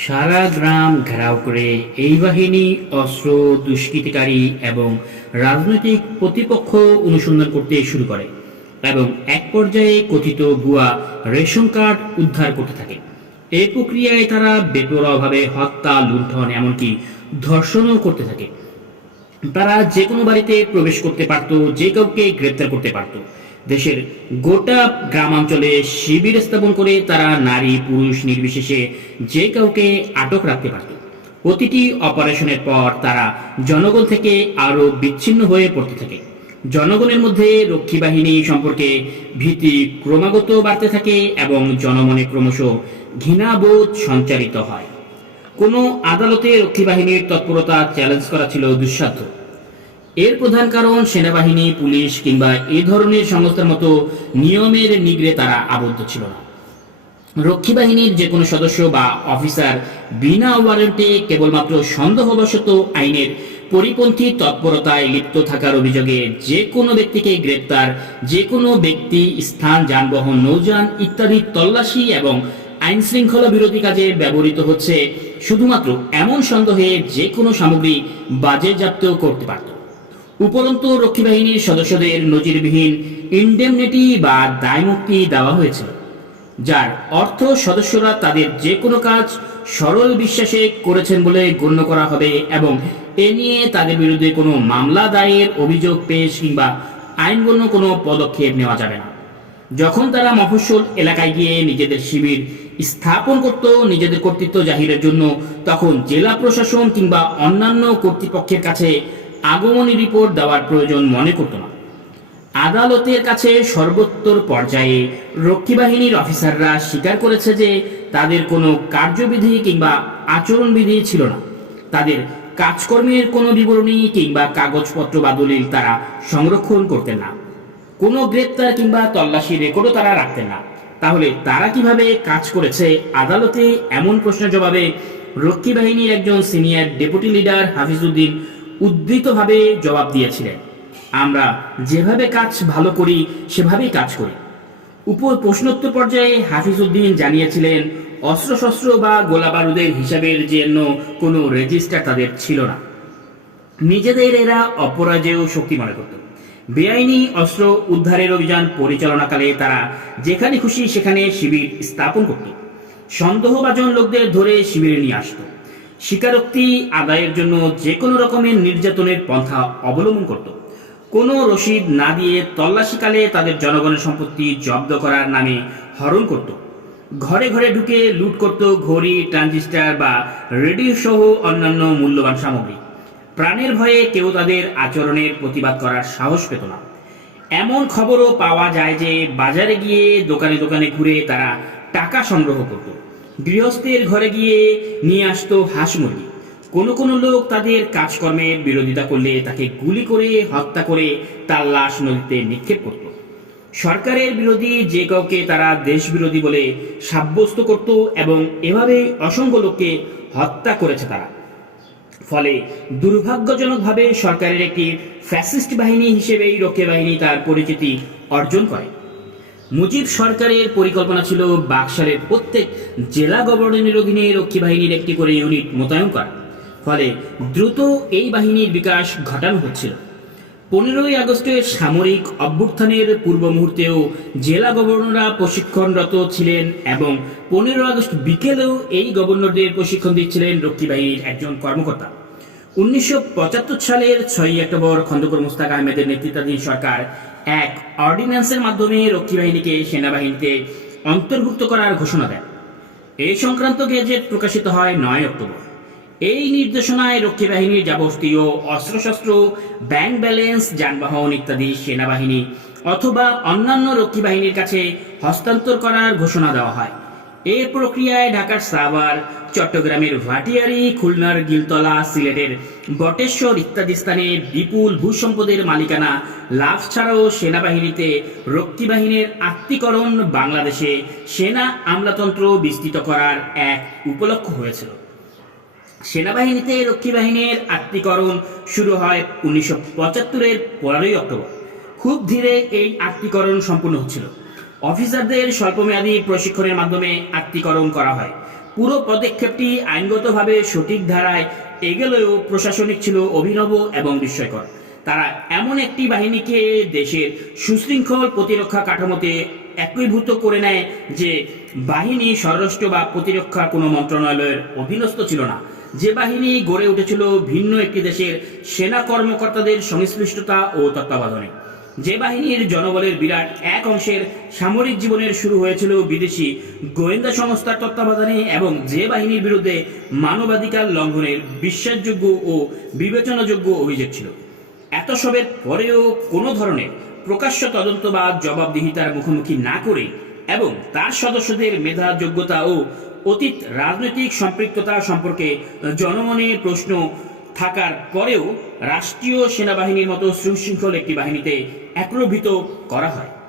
সারা গ্রাম ঘেরাও করে এই বাহিনী, অস্ত্র, দুষ্কৃতিকারী এবং রাজনৈতিক প্রতিপক্ষ অনুসন্ধান করতে শুরু করে এবং এক পর্যায়ে কথিত ভুয়া রেশন কার্ড উদ্ধার করতে থাকে। এই প্রক্রিয়ায় তারা বেপরোয়াভাবে হত্যা, লুণ্ঠন এমনকি ধর্ষণও করতে থাকে। তারা যে কোনো বাড়িতে প্রবেশ করতে পারত, যে কাউকে গ্রেপ্তার করতে পারত। দেশের গোটা গ্রামাঞ্চলে শিবির স্থাপন করে তারা নারী, পুরুষ নির্বিশেষে যে কাউকে আটক রাখতে পারত। প্রতিটি অপারেশনের পর তারা জনগণ থেকে আরও বিচ্ছিন্ন হয়ে পড়তে থাকে। জনগণের মধ্যে রক্ষী বাহিনী সম্পর্কে ভীতি ক্রমাগত বাড়তে থাকে এবং জনমনে ক্রমশ ঘৃণাবোধ সঞ্চারিত হয়। কোনো আদালতে রক্ষী বাহিনীর তৎপরতা চ্যালেঞ্জ করা ছিল দুঃসাধ্য। এর প্রধান কারণ সেনাবাহিনী, পুলিশ কিংবা এই ধরনের সংস্থার মতো নিয়মের নিগড়ে তারা আবদ্ধ ছিল না। রক্ষী বাহিনীর যে কোনো সদস্য বা অফিসার বিনা ওয়ারেন্টে কেবলমাত্র সন্দেহবশত আইনের পরিপন্থী তৎপরতায় লিপ্ত থাকার অভিযোগে যে কোনো ব্যক্তিকে গ্রেপ্তার যে কোনো ব্যক্তি স্থান, যানবাহন, নৌযান ইত্যাদি তল্লাশি এবং আইন শৃঙ্খলা বিরোধী কাজে ব্যবহৃত হচ্ছে, শুধুমাত্র এমন সন্দেহে যে কোনো সামগ্রী বাজেয়াপ্ত করতে পারত। উপরন্তু রক্ষী বাহিনীর সদস্যদের নজিরবিহীন ইন্ডেমনিটি বা দায়মুক্তি দেওয়া হয়েছে, যার অর্থ সদস্যরা তাদের যে কোনো কাজ সরল বিশ্বাসে করেছেন বলে গণ্য করা হবে এবং এ নিয়ে তাদের বিরুদ্ধে কোনো মামলা দায়ের অভিযোগ পেশ কিংবা আইনগণ্য কোনো পদক্ষেপ নেওয়া যাবে না। যখন তারা মফস্বল এলাকায় গিয়ে নিজেদের শিবির স্থাপন করত, নিজেদের কর্তৃত্ব জাহিরের জন্য, তখন জেলা প্রশাসন কিংবা অন্যান্য কর্তৃপক্ষের কাছে আগমনী রিপোর্ট দেওয়ার প্রয়োজন মনে করত না। আদালতের কাছে সর্বোত্তর পর্যায়ে রক্ষী বাহিনীর অফিসাররা স্বীকার করেছে যে তাদের কোনো কার্যবিধি কিংবা আচরণবিধি ছিল না। তাদের কাজকর্মের কোনো বিবরণী কিংবা কাগজপত্র বা দলিল তারা সংরক্ষণ করতেন না। কোনো গ্রেপ্তার কিংবা তল্লাশি রেকর্ডও তারা রাখতেন না। তাহলে তারা কীভাবে কাজ করেছে? আদালতে এমন প্রশ্নের জবাবে রক্ষী বাহিনীর একজন সিনিয়র ডেপুটি লিডার হাফিজউদ্দিন উদ্ধৃতভাবে জবাব দিয়েছিলেন, আমরা যেভাবে কাজ ভালো করি, সেভাবেই কাজ করি। উপর প্রশ্নোত্তর পর্যায়ে হাফিজউদ্দিন জানিয়েছিলেন, অস্ত্রশস্ত্র বা গোলা বারুদের হিসাবের জন্য কোনো রেজিস্টার তাদের ছিল না। নিজেদের এরা অপরাজেয় শক্তি মনে করত। বেআইনি অস্ত্র উদ্ধারের অভিযান পরিচালনাকালে তারা যেখানে খুশি সেখানে শিবির স্থাপন করত। সন্দেহভাজন লোকদের ধরে শিবিরে নিয়ে আসতো। স্বীকারোক্তি আদায়ের জন্য যে কোনো রকমের নির্যাতনের পন্থা অবলম্বন করত। কোনো রসিদ না দিয়ে তল্লাশিকালে তাদের জনগণের সম্পত্তি জব্দ করার নামে হরণ করত। ঘরে ঘরে ঢুকে লুট করত ঘড়ি, ট্রানজিস্টার বা রেডিও সহ অন্যান্য মূল্যবান সামগ্রী। প্রাণের ভয়ে কেউ তাদের আচরণের প্রতিবাদ করার সাহস পেত না। এমন খবরও পাওয়া যায় যে বাজারে গিয়ে দোকানে দোকানে ঘুরে তারা টাকা সংগ্রহ করত। গৃহস্থের ঘরে গিয়ে নিয়ে আসতো হাঁস মুরগি কোনো কোনো লোক তাদের কাজকর্মের বিরোধিতা করলে তাকে গুলি করে হত্যা করে তার লাশ নদীতে নিক্ষেপ করত। সরকারের বিরোধী যে কাউকে তারা দেশ বিরোধী বলে সাব্যস্ত করত এবং এভাবে অসংখ্য লোককে হত্যা করেছে তারা। ফলে দুর্ভাগ্যজনকভাবে সরকারের একটি ফ্যাসিস্ট বাহিনী হিসেবেই রক্ষী বাহিনী তার পরিচিতি অর্জন করে। মুজিব সরকারের পরিকল্পনা ছিল বাকশালের প্রত্যেক জেলা গভর্নরের অধীনে রক্ষী বাহিনীর একটি করে ইউনিট মোতায়েন করা। ফলে দ্রুত এই বাহিনীর বিকাশ ঘটানো হচ্ছিল। পনেরোই আগস্টের সামরিক অভ্যুত্থানের পূর্ব মুহূর্তেও জেলা গভর্নররা প্রশিক্ষণরত ছিলেন এবং পনেরো আগস্ট বিকেলেও এই গভর্নরদের প্রশিক্ষণ দিচ্ছিলেন রক্ষী বাহিনীর একজন কর্মকর্তা। উনিশশো পঁচাত্তর সালের ছয়ই অক্টোবর খন্দকর মুস্তাক আহমেদের নেতৃত্বাধীন সরকার এক অর্ডিন্যান্সের মাধ্যমে রক্ষী বাহিনীকে সেনাবাহিনীতে অন্তর্ভুক্ত করার ঘোষণা দেয় এই সংক্রান্ত গেজেট প্রকাশিত হয় নয় অক্টোবর। এই নির্দেশনায় রক্ষী বাহিনীর যাবতীয় অস্ত্রশস্ত্র ব্যাংক ব্যালেন্স যানবাহন ইত্যাদি সেনাবাহিনী অথবা অন্যান্য রক্ষী বাহিনীর কাছে হস্তান্তর করার ঘোষণা দেওয়া হয়। এই প্রক্রিয়ায় ঢাকার সাভার, চট্টগ্রামের ভাটিয়ারি, খুলনার গিলতলা, সিলেটের বটেশ্বর ইত্যাদি স্থানে বিপুল ভূসম্পদের মালিকানা লাভ ছাড়াও সেনাবাহিনীতে রক্ষী বাহিনীর আত্মীকরণ বাংলাদেশে সেনা আমলাতন্ত্র বিস্তৃত করার এক উপলক্ষ হয়েছিল। সেনাবাহিনীতে রক্ষী বাহিনীর আত্মীকরণ শুরু হয় উনিশশো পঁচাত্তরের পনেরোই অক্টোবর। খুব ধীরে এই আত্মীকরণ সম্পূর্ণ হচ্ছিল। অফিসারদের স্বল্পমেয়াদী প্রশিক্ষণের মাধ্যমে আত্মীকরণ করা হয়। পুরো পদক্ষেপটি আইনগতভাবে সঠিক ধারায় এগেলেও প্রশাসনিক ছিল অভিনব এবং বিস্ময়কর। তারা এমন একটি বাহিনীকে দেশের সুশৃঙ্খল প্রতিরক্ষা কাঠামোতে একীভূত করে নেয় যে বাহিনী স্বরাষ্ট্র বা প্রতিরক্ষা কোনো মন্ত্রণালয়ের অধীনস্থ ছিল না। যে বাহিনী গড়ে উঠেছিল ভিন্ন একটি দেশের সেনা কর্মকর্তাদের সংশ্লিষ্টতা ও তত্ত্বাবধানে। যে বাহিনীর জনবলের বিরাট এক অংশের সামরিক জীবনের শুরু হয়েছিল বিদেশি গোয়েন্দা সংস্থার তত্ত্বাবধানে এবং যে বাহিনীর বিরুদ্ধে মানবাধিকার লঙ্ঘনের বিশ্বাসযোগ্য ও বিবেচনাযোগ্য অভিযোগ ছিল। এত সবের পরেও কোনো ধরনের প্রকাশ্য তদন্ত বা জবাবদিহিতার মুখোমুখি না করে এবং তার সদস্যদের মেধা, যোগ্যতা ও অতীত রাজনৈতিক সম্পৃক্ততা সম্পর্কে জনমনে প্রশ্ন থাকার পরেও রাষ্ট্রীয় সেনাবাহিনীর মতো সুশৃঙ্খল একটি বাহিনীতে একীভূত করা হয়।